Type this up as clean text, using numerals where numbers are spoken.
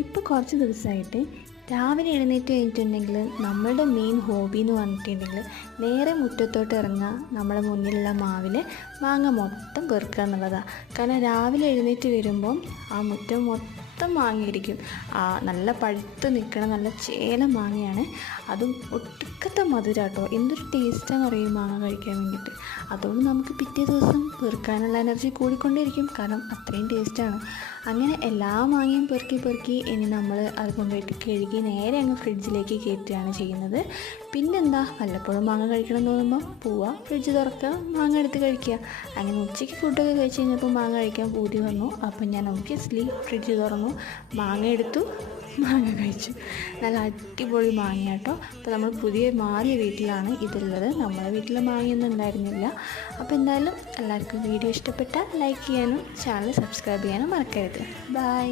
ഇപ്പോൾ കുറച്ച് ദിവസമായിട്ട് രാവിലെ എഴുന്നേറ്റ് കഴിഞ്ഞിട്ടുണ്ടെങ്കിൽ നമ്മളുടെ മെയിൻ ഹോബി എന്ന് പറഞ്ഞിട്ടുണ്ടെങ്കിൽ നേരെ മുറ്റത്തോട്ട് ഇറങ്ങുക, നമ്മുടെ മുന്നിലുള്ള മാവിൽ മാങ്ങ മൊത്തം പെറുക്കുക എന്നുള്ളതാണ്. കാരണം രാവിലെ എഴുന്നേറ്റ് വരുമ്പം ആ മുറ്റം മൊത്തം മാങ്ങയിരിക്കും. നല്ല പഴുത്ത് നിൽക്കണ നല്ല ചേല മാങ്ങയാണ്. അതും ഒട്ടുക്കത്തെ മധുരാട്ടോ. എന്തൊരു ടേസ്റ്റാന്ന് പറയും മാങ്ങ കഴിക്കാൻ വേണ്ടിയിട്ട്. അതുകൊണ്ട് നമുക്ക് പിറ്റേ ദിവസം പെറുക്കാനുള്ള എനർജി കൂടിക്കൊണ്ടേയിരിക്കും, കാരണം അത്രയും ടേസ്റ്റാണ്. അങ്ങനെ എല്ലാ മാങ്ങയും പെറുക്കി ഇനി നമ്മൾ അത് കൊണ്ടുപോയിട്ട് കഴുകി നേരെ അങ്ങ് ഫ്രിഡ്ജിലേക്ക് കയറ്റുകയാണ് ചെയ്യുന്നത്. പിന്നെന്താ, വല്ലപ്പോഴും മാങ്ങ കഴിക്കണം എന്ന് തോന്നുമ്പോൾ പോവുക, ഫ്രിഡ്ജ് തുറക്കുക, മാങ്ങ എടുത്ത് കഴിക്കുക. അങ്ങനെ ഉച്ചയ്ക്ക് ഫുഡൊക്കെ കഴിച്ച് കഴിഞ്ഞപ്പോൾ മാങ്ങ കഴിക്കാൻ പൂതി വന്നു. അപ്പം ഞാൻ ഒബ്വിയസ്ലി ഫ്രിഡ്ജ് തുറന്നു, മാങ്ങ എടുത്തു, മാങ്ങ കഴിച്ചു. നല്ല അടിപൊളി മാങ്ങ കേട്ടോ. അപ്പോൾ നമ്മൾ മാറിയ വീട്ടിലാണ് ഇതുള്ളത്. നമ്മുടെ വീട്ടിൽ മാങ്ങയൊന്നും ഉണ്ടായിരുന്നില്ല. അപ്പോൾ എന്തായാലും എല്ലാവർക്കും വീഡിയോ ഇഷ്ടപ്പെട്ടാൽ ലൈക്ക് ചെയ്യാനും ചാനൽ സബ്സ്ക്രൈബ് ചെയ്യാനും മറക്കരുത്. ബൈ.